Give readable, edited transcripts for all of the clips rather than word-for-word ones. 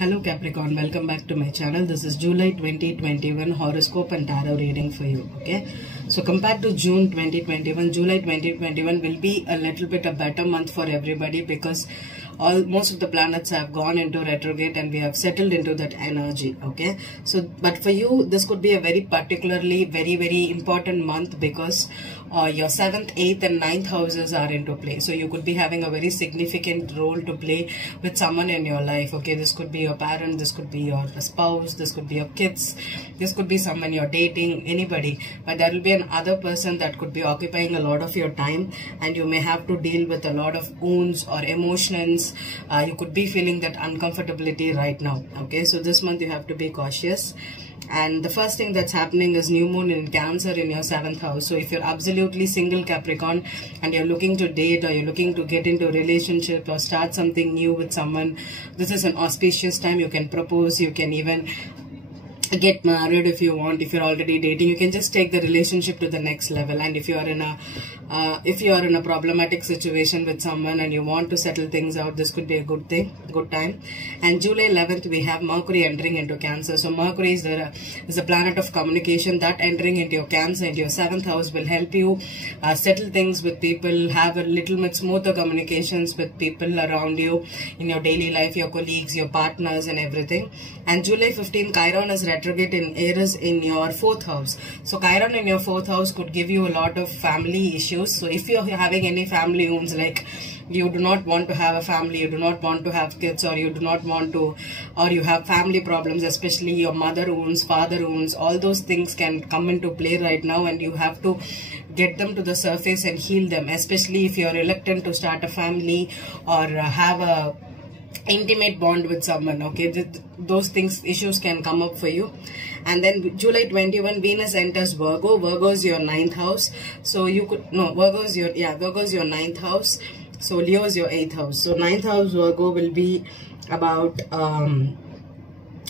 Hello Capricorn, welcome back to my channel. This is July 2021 horoscope and tarot reading for you. Okay, so compared to June 2021, July 2021 will be a little bit a better month for everybody because most of the planets have gone into retrograde and we have settled into that energy. Okay, so but for you this could be a very particularly very important month because your 7th, 8th and 9th houses are into play. So you could be having a very significant role to play with someone in your life. Okay, this could be your parent, this could be your spouse, this could be your kids, this could be someone you're dating, anybody. But there will be another person that could be occupying a lot of your time and you may have to deal with a lot of wounds or emotions. You could be feeling that uncomfortability right now. Okay, so this month you have to be cautious. And the first thing that's happening is new moon in Cancer in your 7th house. So if you're absolutely single Capricorn and you're looking to date or you're looking to get into a relationship or start something new with someone, this is an auspicious time. You can propose, you can even get married if you want. If you're already dating, you can just take the relationship to the next level. And if you are in a problematic situation with someone and you want to settle things out, this could be a good time. And July 11th we have Mercury entering into Cancer. So Mercury is the planet of communication. That entering into your Cancer, into your 7th house, will help you settle things with people, have a little bit smoother communications with people around you in your daily life, your colleagues, your partners and everything. And July 15th Chiron is retrograde in Aries in your 4th house. So Chiron in your 4th house could give you a lot of family issues. So if you're having any family wounds, like you do not want to have a family, you do not want to have kids, or you do not want to, or you have family problems, especially your mother wounds, father wounds, all those things can come into play right now and you have to get them to the surface and heal them, especially if you're reluctant to start a family or have a intimate bond with someone. Okay, those issues can come up for you. And then July 21 Venus enters Virgo. Virgo is your 9th house. So you could Virgo is your 9th house. So Leo is your 8th house. So 9th house Virgo will be about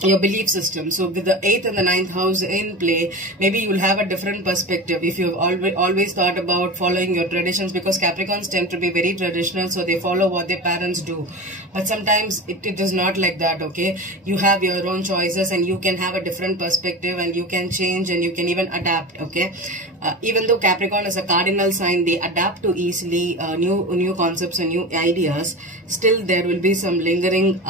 your belief system. So with the 8th and the 9th house in play, maybe you will have a different perspective if you've always thought about following your traditions, because Capricorns tend to be very traditional, so they follow what their parents do. But sometimes it is not like that. Okay, you have your own choices and you can have a different perspective and you can change and you can even adapt. Okay, even though Capricorn is a cardinal sign, they adapt to easily new concepts and new ideas. Still there will be some lingering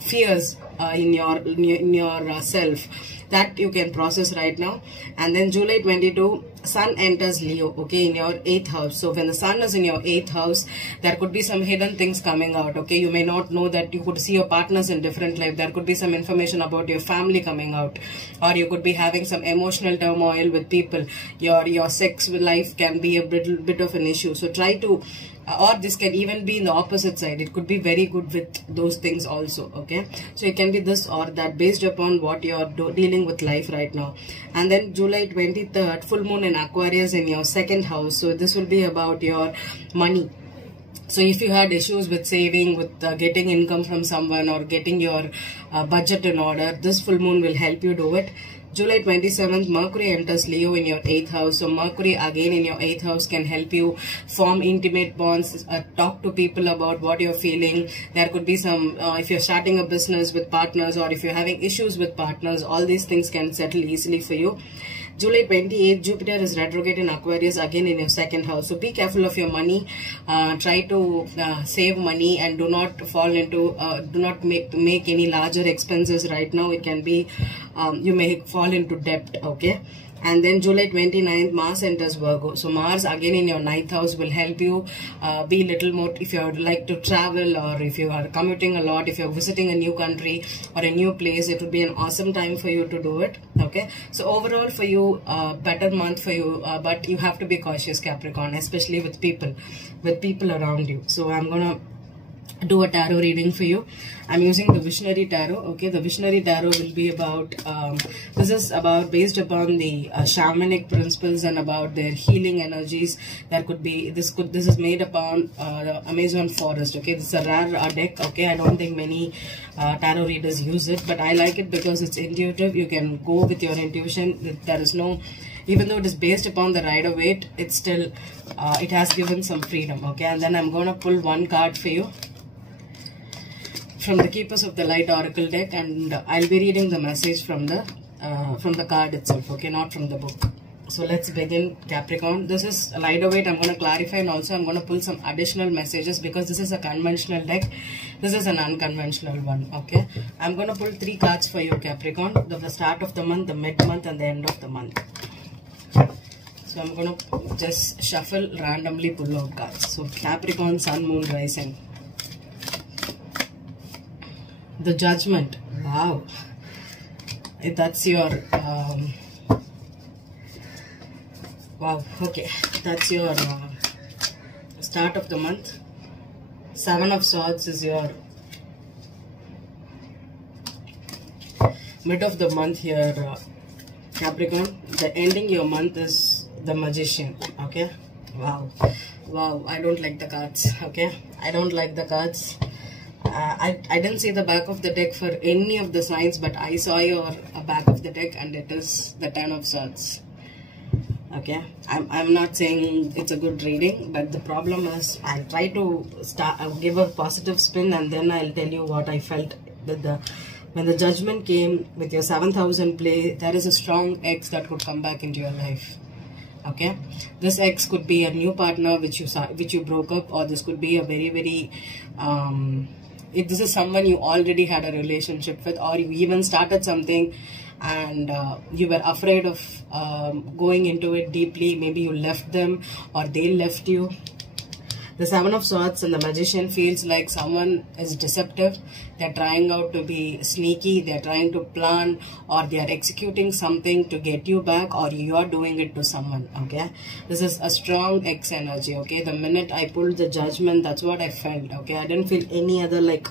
fears in your self that you can process right now. And then July 22 Sun enters Leo, okay, in your 8th house. So when the Sun is in your 8th house, there could be some hidden things coming out. Okay, you may not know that. You could see your partners in different life. There could be some information about your family coming out, or you could be having some emotional turmoil with people. Your sex life can be a bit of an issue. So try to, or this can even be in the opposite side. It could be very good with those things also. Okay, so it can be this or that based upon what you're dealing with life right now. And then July 23rd full moon in Aquarius in your 2nd house. So this will be about your money. So if you had issues with saving, with getting income from someone or getting your budget in order, this full moon will help you do it. July 27th, Mercury enters Leo in your 8th house. So Mercury again in your 8th house can help you form intimate bonds, talk to people about what you're feeling. There could be some, if you're starting a business with partners or if you're having issues with partners, all these things can settle easily for you. July 28th, Jupiter is retrograde in Aquarius again in your 2nd house. So be careful of your money. Try to save money and do not fall into, do not make any larger expenses right now. It can be, you may fall into debt. Okay. And then July 29th, Mars enters Virgo. So Mars again in your 9th house will help you be little more, if you like to travel or if you are commuting a lot, if you're visiting a new country or a new place, it would be an awesome time for you to do it. Okay, so overall for you, better month for you, but you have to be cautious Capricorn, especially with people around you. So I'm gonna do a tarot reading for you. I'm using the Visionary Tarot. Okay, the Visionary Tarot will be about, this is about based upon the shamanic principles and about their healing energies. There could be, this is made upon the Amazon forest. Okay, this is a rare deck. Okay, I don't think many tarot readers use it, but I like it because it's intuitive. You can go with your intuition. There is no, even though it is based upon the Rider-Waite, it's still, it has given some freedom. Okay, and then I'm going to pull one card for you from the Keepers of the Light Oracle deck, and I'll be reading the message from the card itself, okay, not from the book. So let's begin, Capricorn. This is lighter weight. I'm going to clarify, and also I'm going to pull some additional messages because this is a conventional deck. This is an unconventional one, okay. I'm going to pull 3 cards for you, Capricorn. The start of the month, the mid-month, and the end of the month. So I'm going to just shuffle, randomly pull out cards. So Capricorn, Sun, Moon, Rising. The Judgment. Wow. That's your... wow, okay. That's your start of the month. 7 of Swords is your mid of the month here, Capricorn. The ending your month is the Magician, okay. Wow, wow, I don't like the cards, okay. I don't like the cards. I didn't see the back of the deck for any of the signs, but I saw your back of the deck, and it is the 10 of Swords. Okay, I'm not saying it's a good reading, but the problem is I'll try to give a positive spin, and then I'll tell you what I felt that when the Judgment came with your 7,000 play, there is a strong X that could come back into your life. Okay, this X could be a new partner which you broke up, or this could be a very if this is someone you already had a relationship with, or you even started something and you were afraid of going into it deeply. Maybe you left them or they left you. The 7 of Swords and the Magician feels like someone is deceptive. They're trying out to be sneaky. They're trying to plan, or they are executing something to get you back, or you are doing it to someone, okay. This is a strong X energy, okay. The minute I pulled the Judgment, that's what I felt, okay. I didn't feel any other, like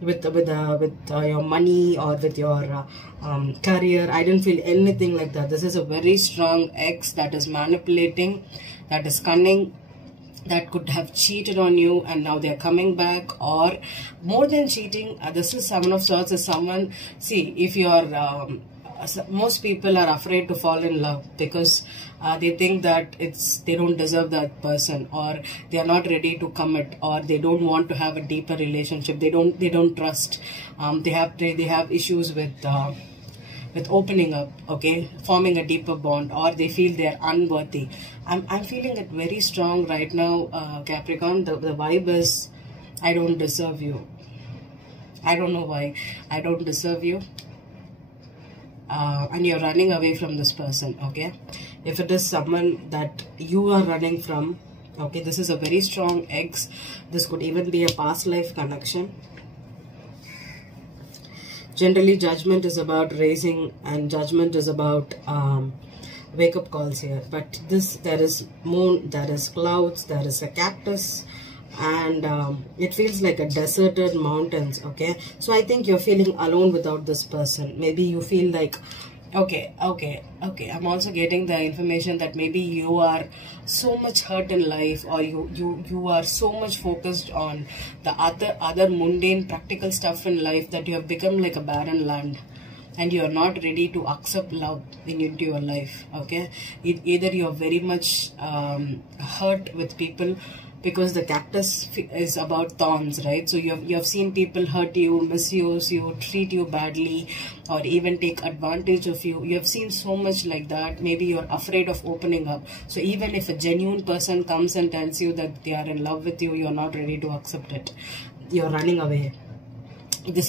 with your money or with your career. I didn't feel anything like that. This is a very strong X that is manipulating, that is cunning, that could have cheated on you, and now they're coming back. Or more than cheating, this is 7 of Swords is someone, see, if you're most people are afraid to fall in love because they think that they don't deserve that person, or they are not ready to commit, or they don't want to have a deeper relationship. They don't trust. They have issues with opening up, okay, forming a deeper bond, or they feel they are unworthy. I'm feeling it very strong right now, Capricorn. The vibe is, I don't deserve you. I don't know why. I don't deserve you. And you're running away from this person, okay. If it is someone that you are running from, okay, this is a very strong X. This could even be a past life connection. Generally, Judgment is about raising, and Judgment is about wake-up calls here. But there is moon, there is clouds, there is a cactus, and it feels like a deserted mountains, okay. So I think you're feeling alone without this person. Maybe you feel like, okay, I'm also getting the information that maybe you are so much hurt in life, or you are so much focused on the other mundane practical stuff in life, that you have become like a barren land, and you are not ready to accept love into your life, okay. Either you are very much hurt with people, because the cactus is about thorns, right? So you have seen people hurt you, misuse you, treat you badly, or even take advantage of you. You have seen so much like that. Maybe you're afraid of opening up. So even if a genuine person comes and tells you that they are in love with you, you're not ready to accept it. You're running away. Okay.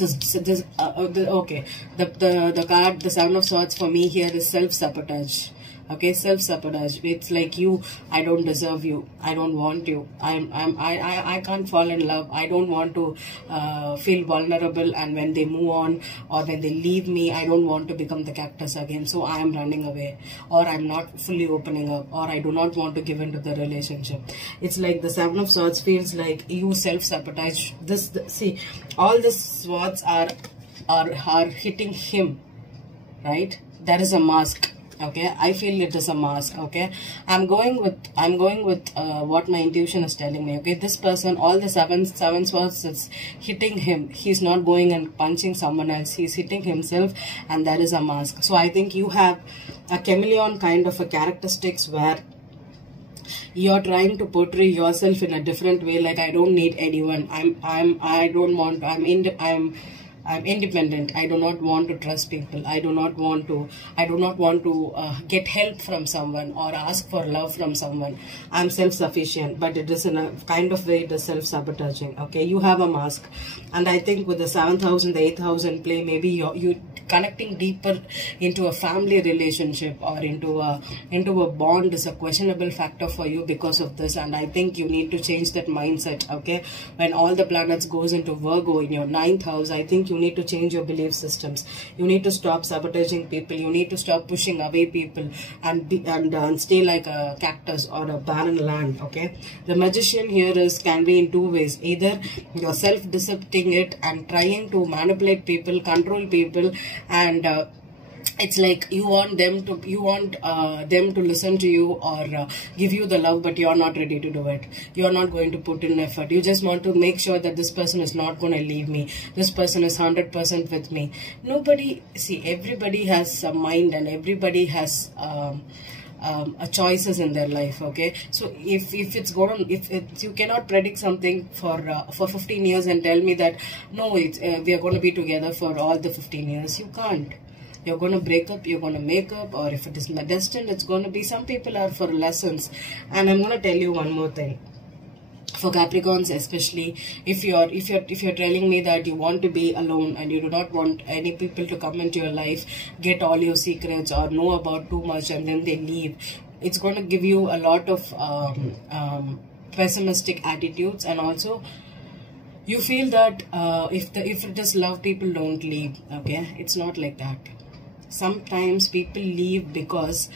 The card, the 7 of Swords for me here is self-sabotage. Okay, self-sabotage. It's like I don't deserve you. I don't want you. I can't fall in love. I don't want to feel vulnerable, and when they move on or when they leave me, I don't want to become the cactus again. So I am running away, or I'm not fully opening up, or I do not want to give into the relationship. It's like the 7 of Swords feels like you self-sabotage. See, all the swords are hitting him, right? There is a mask. Okay, I feel it is a mask. Okay, I'm going with what my intuition is telling me. Okay, this person, all the seven swords is hitting him. He's not going and punching someone else. He's hitting himself, and there is a mask. So I think you have a chameleon kind of a characteristics where You're trying to portray yourself in a different way, like I don't need anyone. I'm independent. I do not want to trust people. I do not want to get help from someone or ask for love from someone. I'm self-sufficient, but it is in a kind of way it is self-sabotaging. Okay, you have a mask, and I think with the 7,000, the 8,000 play, maybe you connecting deeper into a family relationship or into a bond is a questionable factor for you because of this. And I think you need to change that mindset. Okay, when all the planets goes into Virgo in your 9th house, I think you need to change your belief systems. You need to stop sabotaging people. You need to stop pushing away people and stay like a cactus or a barren land. Okay, the Magician here can be in two ways. Either you're self-decepting it and trying to manipulate people, control people, and it's like you want them to listen to you or give you the love, but you're not ready to do it. You're not going to put in effort. You just want to make sure that this person is not going to leave me. This person is 100% with me. Everybody has a mind, and everybody has choices in their life. Okay, so if you cannot predict something for 15 years and tell me that no, we are going to be together for all the 15 years. You can't. You're going to break up, you're going to make up, or if it is destined, it's going to be. Some people are for lessons. And I'm going to tell you one more thing. For Capricorns especially, if you're telling me that you want to be alone and you do not want any people to come into your life, get all your secrets or know about too much, and then they leave, it's going to give you a lot of pessimistic attitudes. And also you feel that if it is love, people don't leave. Okay, it's not like that. Sometimes people leave because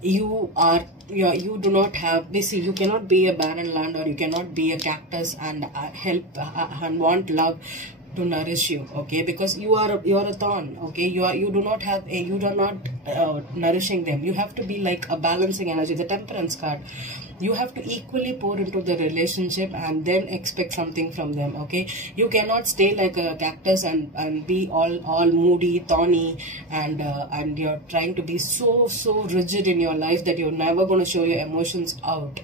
you do not have, basically you cannot be a barren land, or you cannot be a cactus and help and want love to nourish you. Okay, because you're a thorn. Okay, you are not nourishing them. You have to be like a balancing energy, the Temperance card. You have to equally pour into the relationship and then expect something from them. Okay, you cannot stay like a cactus and be all moody, thorny, and you're trying to be so rigid in your life that you're never going to show your emotions out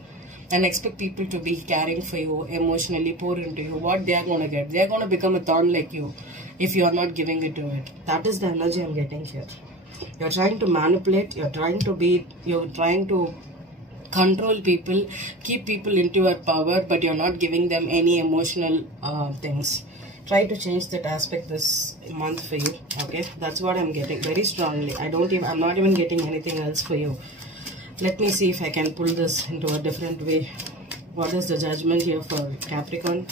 and expect people to be caring for you, emotionally pour into you. What they are going to get? They are going to become a thorn like you if you are not giving it to it. That is the energy I'm getting here. You're trying to manipulate. You're trying to control people, keep people into your power, but you're not giving them any emotional things. Try to change that aspect this month for you. Okay, that's what I'm getting very strongly. I'm not even getting anything else for you. Let me see if I can pull this into a different way. What is the Judgment here for Capricorn?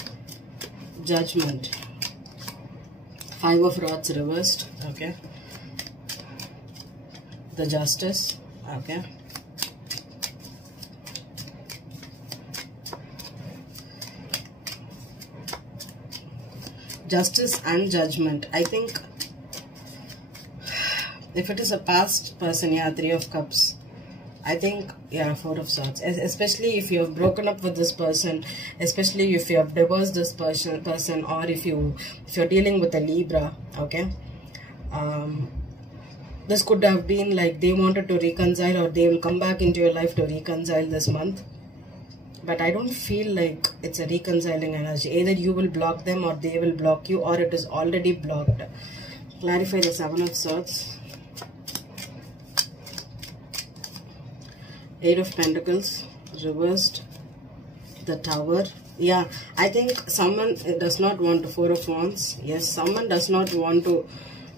Judgment. 5 of Rods reversed. Okay. The Justice. Okay. Justice and Judgment. I think if it is a past person, yeah, 3 of Cups. I think, yeah, 4 of Swords. Especially if you have broken up with this person, especially if you have divorced this person, or if you're dealing with a Libra, okay. This could have been like they wanted to reconcile, or they will come back into your life to reconcile this month. But I don't feel like it's a reconciling energy. Either you will block them, or they will block you, or it is already blocked. Clarify the 7 of Swords. 8 of Pentacles reversed. The Tower. Yeah, I think someone does not want to 4 of Wands. Yes, someone does not want to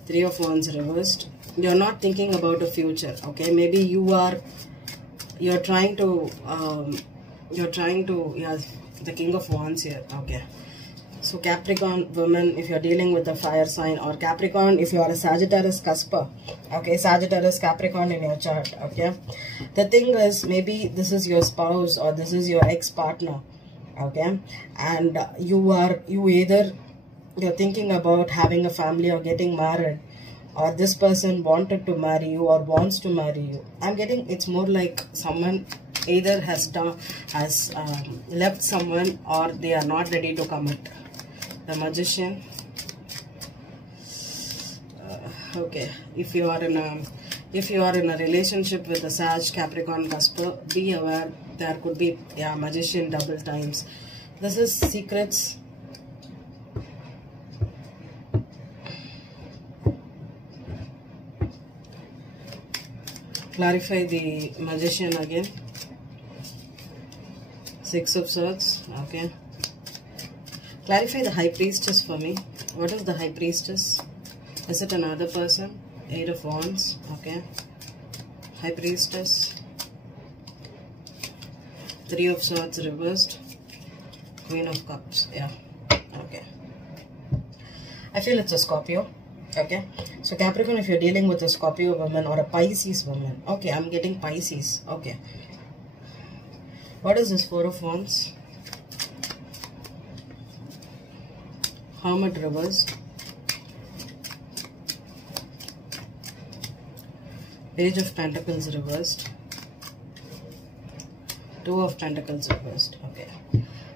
3 of Wands reversed. You're not thinking about the future. Okay, maybe you're trying to yeah, the King of Wands here. Okay, so Capricorn woman, if you're dealing with a fire sign, or Capricorn if you are a Sagittarius cusper, okay, Sagittarius Capricorn in your chart. Okay, the thing is, maybe this is your spouse or this is your ex-partner. Okay, and you're thinking about having a family or getting married, or this person wanted to marry you or wants to marry you. I'm getting, it's more like someone either has left someone, or they are not ready to commit. The Magician. Okay, if you are in a If you are in a relationship with a Sag, Capricorn, Cusper, be aware there could be Magician double times. This is secrets. Clarify the Magician again. Six of Swords. Okay. Clarify the High Priestess for me. What is the High Priestess? Is it another person? Eight of Wands. Okay. High Priestess. Three of Swords reversed. Queen of Cups. Yeah. Okay. I feel it's a Scorpio. Okay. So Capricorn, if you're dealing with a Scorpio woman or a Pisces woman. Okay, I'm getting Pisces. Okay. What is this? Four of Wands. Hermit reversed. Page of Pentacles reversed. Two of Pentacles reversed. Okay.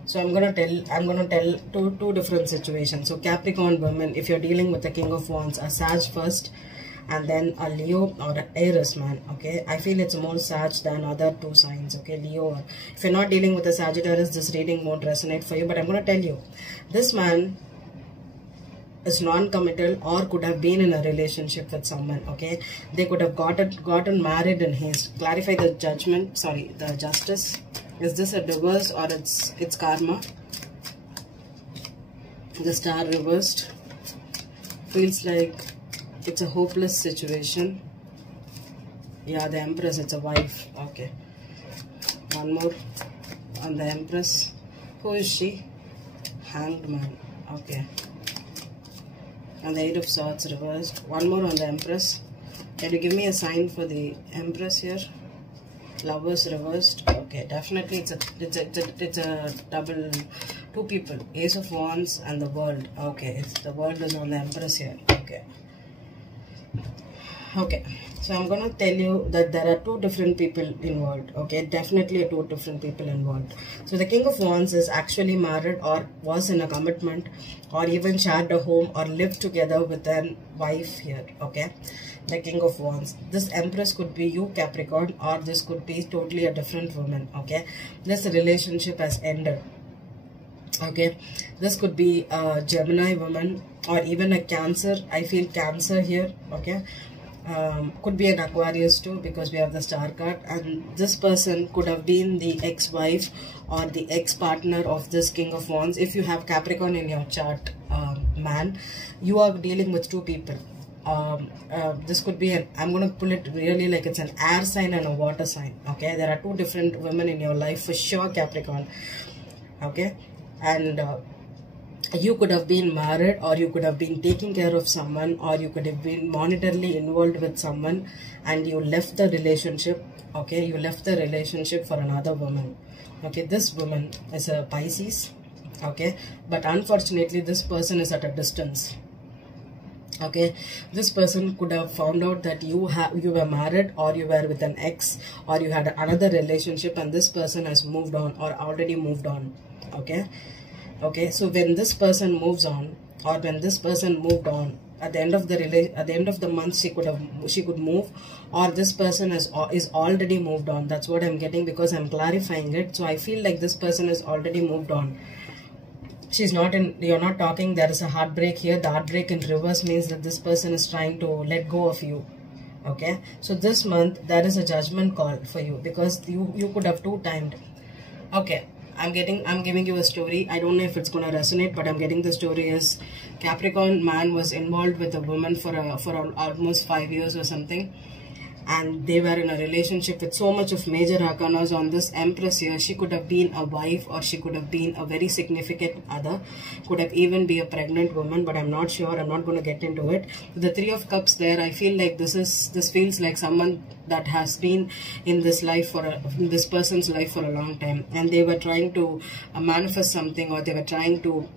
So I'm gonna tell two different situations. So Capricorn women, if you're dealing with the King of Wands, a Sag first, and then a Leo or an Aries man. Okay. I feel it's more Sag than other two signs. Okay. Leo. If you're not dealing with a Sagittarius, this reading won't resonate for you. But I'm gonna tell you, this man is non-committal or could have been in a relationship with someone. Okay, they could have gotten married in haste. Clarify the judgment. Sorry, the Justice. Is this a divorce or it's karma? The Star reversed. Feels like it's a hopeless situation. Yeah, the Empress. It's a wife. Okay. One more on the Empress. Who is she? Hanged Man. Okay. And the Eight of Swords reversed. One more on the Empress. Can you give me a sign for the Empress here? Lovers reversed. Okay, definitely it's a double, two people. Ace of Wands and the World. Okay, the World is on the Empress here. Okay. Okay, so I'm gonna tell you that there are two different people involved. Okay, definitely two different people involved. So the King of Wands is actually married or was in a commitment or even shared a home or lived together with a wife here. Okay, the King of Wands. This Empress could be you, Capricorn, or this could be totally a different woman. Okay, this relationship has ended. Okay, this could be a Gemini woman or even a Cancer. I feel Cancer here. Okay. Could be an Aquarius too, because we have the Star card, and this person could have been the ex-wife or the ex-partner of this King of Wands. If you have Capricorn in your chart, man, you are dealing with two people. This could be I'm going to pull it really like it's an air sign and a water sign. Okay, there are two different women in your life for sure, Capricorn. Okay, and you could have been married, or you could have been taking care of someone, or you could have been monetarily involved with someone and you left the relationship. Okay, you left the relationship for another woman. Okay, this woman is a Pisces. Okay, but unfortunately this person is at a distance. Okay, this person could have found out that you were married, or you were with an ex, or you had another relationship, and this person has moved on or already moved on. Okay. Okay, so when this person moves on, or when this person moved on, at the end of the month, she could move, or this person is already moved on. That's what I'm getting, because I'm clarifying it. So I feel like this person is already moved on. She's not in. You're not talking. There is a heartbreak here. The heartbreak in reverse means that this person is trying to let go of you. Okay, so this month there is a judgment call for you, because you could have two-timed. Okay. I'm giving you a story. I don't know if it's going to resonate, but I'm getting the story is Capricorn man was involved with a woman for almost 5 years or something, and they were in a relationship with so much of major arcanas on this Empress here. She could have been a wife, or she could have been a very significant other, could have even be a pregnant woman, but I'm not sure. I'm not going to get into it. The Three of Cups there, I feel like this feels like someone that has been in this life this person's life for a long time, and they were trying to manifest something, or they were trying to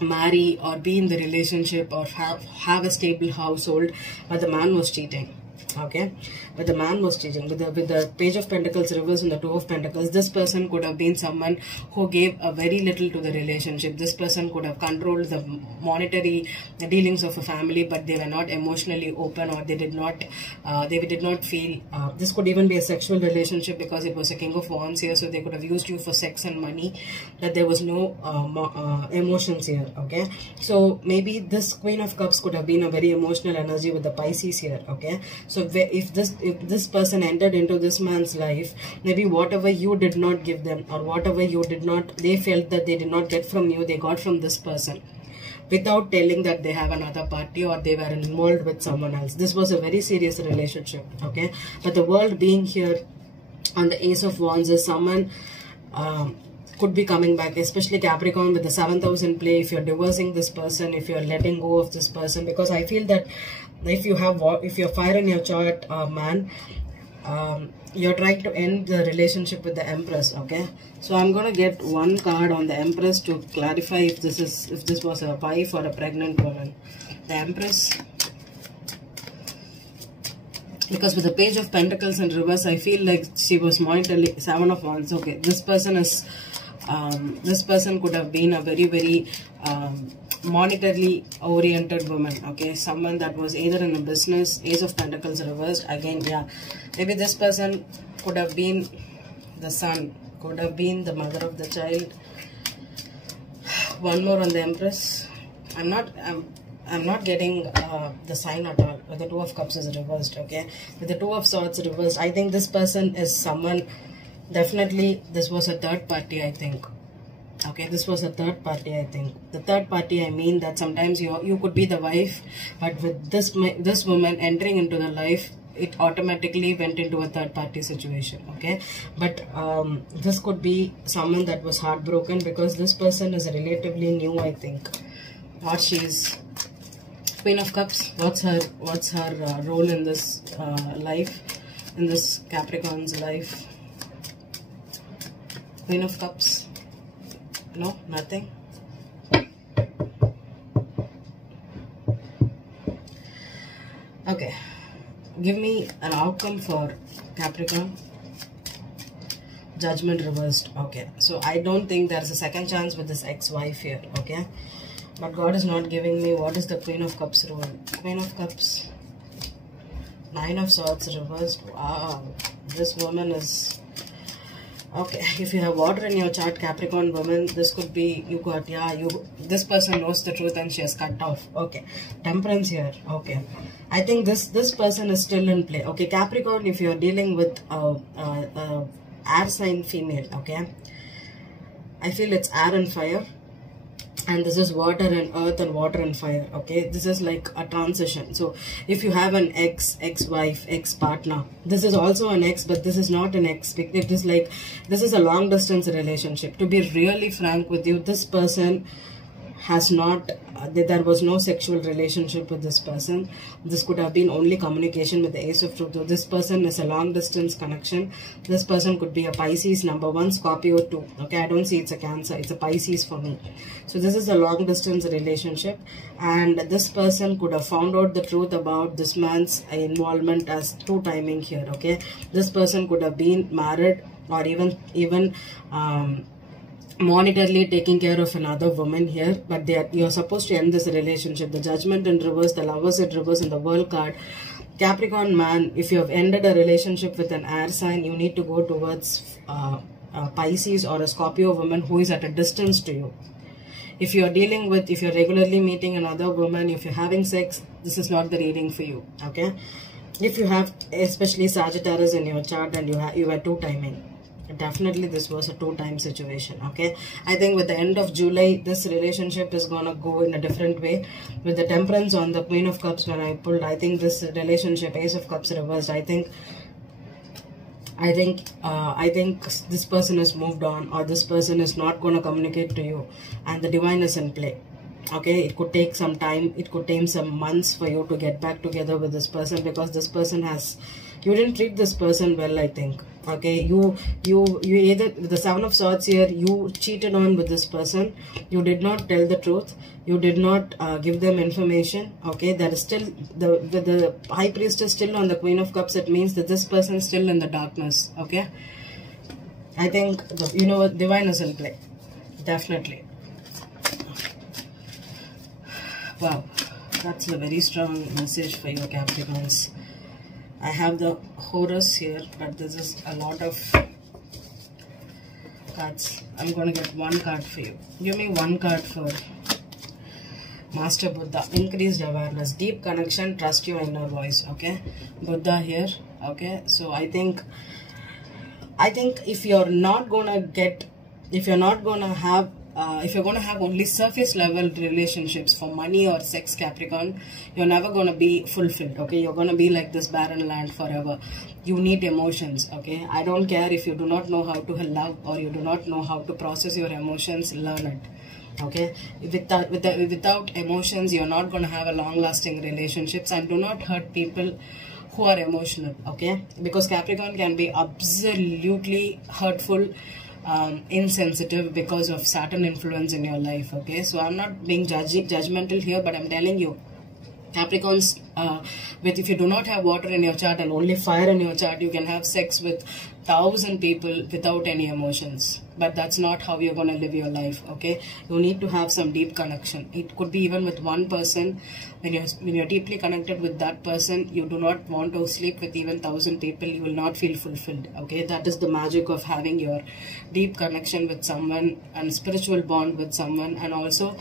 marry or be in the relationship or have a stable household, but the man was cheating. Okay, but the man was cheating with the Page of Pentacles reverse and the Two of Pentacles. This person could have been someone who gave a very little to the relationship. This person could have controlled the monetary dealings of a family, but they were not emotionally open, or they did not feel. This could even be a sexual relationship because it was a King of Wands here, so they could have used you for sex and money. That there was no emotions here. Okay, so maybe this Queen of Cups could have been a very emotional energy with the Pisces here. Okay, so if this person entered into this man's life, maybe whatever you did not give them, or whatever you did not, they felt that they did not get from you, they got from this person, without telling that they have another party or they were involved with someone else. This was a very serious relationship. Okay, but the world being here on the Ace of Wands is someone could be coming back, especially Capricorn with the 7,000 play. If you're divorcing this person, if you're letting go of this person, because I feel that if you're fire in your chart, man, you're trying to end the relationship with the Empress. Okay, so I'm gonna get one card on the Empress to clarify if this was a wife or a pregnant woman. The Empress, because with the Page of Pentacles in reverse, I feel like she was monetarily, 7 of Wands. Okay, this person could have been a very, very monetarily oriented woman. Okay, someone that was either in a business. Ace of Pentacles reversed again. Yeah, maybe this person could have been the son, could have been the mother of the child. One more on the Empress. I'm not getting the sign at all. The Two of Cups is reversed. Okay, with the Two of Swords reversed, I think this person is someone, definitely this was a third party, I think. Okay, this was a third party, I think. The third party, I mean that sometimes you could be the wife, but with this woman entering into the life, it automatically went into a third party situation. Okay, but this could be someone that was heartbroken, because this person is relatively new, I think. Or she's Queen of Cups. What's her role in this life, in this Capricorn's life? Queen of Cups. No, nothing. Okay, give me an outcome for Capricorn. Judgment reversed. Okay, so I don't think there's a second chance with this ex-wife here. Okay, but God is not giving me what is the Queen of Cups role. Queen of Cups, 9 of Swords reversed. Wow, this woman is... Okay, if you have water in your chart, Capricorn woman, this could be, this person knows the truth and she has cut off. Okay, Temperance here. Okay, I think this person is still in play. Okay, Capricorn, if you're dealing with air sign female, okay, I feel it's air and fire, and this is water and earth and water and fire. Okay, this is like a transition. So if you have an ex-wife, ex-partner, this is also an ex, but this is not an ex. It is like, this is a long distance relationship. To be really frank with you, this person has not, there was no sexual relationship with this person. This could have been only communication with the Ace of Truth. So this person is a long distance connection. This person could be a Pisces number 1, Scorpio 2. Okay, I don't see it's a Cancer, it's a Pisces for me. So this is a long distance relationship, and this person could have found out the truth about this man's involvement as 2 timing here. Okay, this person could have been married, or even monetarily taking care of another woman here, but you're supposed to end this relationship. The Judgment in reverse, the Lovers in reverse, and the World card. Capricorn man, if you have ended a relationship with an air sign, you need to go towards Pisces or a Scorpio woman who is at a distance to you. If you're regularly meeting another woman, if you're having sex, this is not the reading for you. Okay, if you have especially Sagittarius in your chart and you were 2 timing, definitely this was a 2-time situation. Okay, I think with the end of July, this relationship is gonna go in a different way. With the Temperance on the Queen of Cups, when I pulled, I think this relationship, Ace of Cups reversed, I think this person has moved on, or this person is not going to communicate to you, and the Divine is in play. Okay, it could take some time, it could take some months for you to get back together with this person, because this person you didn't treat this person well, I think. Okay, you either, the Seven of Swords here, you cheated on with this person. You did not tell the truth. You did not give them information. Okay, that is still the High Priestess still on the Queen of Cups. It means that this person is still in the darkness. Okay, I think divine is in play, definitely. Wow, that's a very strong message for your Capricorns. I have the Horus here, but this is a lot of cards. I'm going to get one card for you. Give me one card for Master Buddha. Increased awareness, deep connection, trust your inner voice. Okay, Buddha here. Okay, so I think if you're going to have only surface level relationships for money or sex, Capricorn, you're never going to be fulfilled. Okay, you're going to be like this barren land forever. You need emotions. Okay, I don't care if you do not know how to love or you do not know how to process your emotions. Learn it. Okay, without emotions, you're not going to have a long lasting relationships. And do not hurt people who are emotional. Okay, because Capricorn can be absolutely hurtful, insensitive because of Saturn influence in your life. Okay, so I'm not being judgmental here, but I'm telling you, Capricorns, if you do not have water in your chart and only fire in your chart, you can have sex with 1,000 people without any emotions. But that's not how you're going to live your life. Okay, you need to have some deep connection. It could be even with one person. When you're deeply connected with that person, you do not want to sleep with even 1,000 people. You will not feel fulfilled. Okay, that is the magic of having your deep connection with someone and spiritual bond with someone. And also,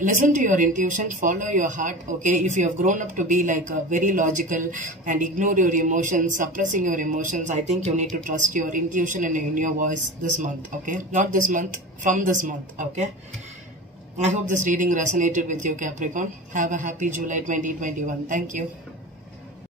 listen to your intuition, follow your heart. Okay, if you have grown up to be like a very logical and ignore your emotions, suppressing your emotions, I think you need to trust your intuition and your voice this month. Okay, not this month, from this month. Okay, I hope this reading resonated with you, Capricorn. Have a happy July 2021. Thank you.